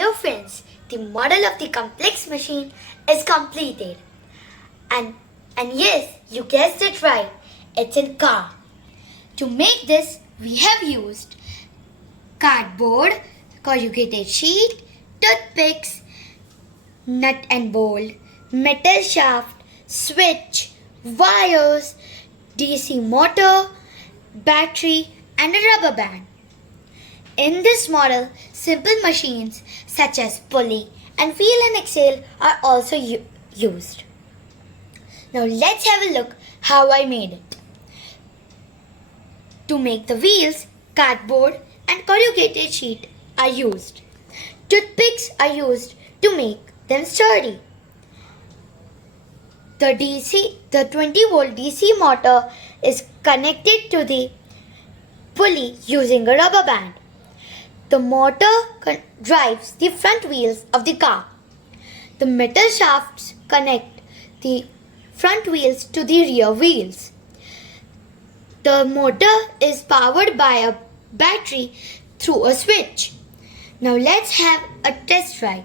Hello friends, the model of the complex machine is completed. And yes, you guessed it right, it's a car. To make this, we have used cardboard, corrugated sheet, toothpicks, nut and bolt, metal shaft, switch, wires, DC motor, battery and a rubber band. In this model, simple machines such as pulley and wheel and axle are also used. Now let's have a look how I made it. To make the wheels, cardboard and corrugated sheet are used. Toothpicks are used to make them sturdy. The 20-volt DC motor is connected to the pulley using a rubber band. The motor drives the front wheels of the car. The metal shafts connect the front wheels to the rear wheels. The motor is powered by a battery through a switch. Now let's have a test ride.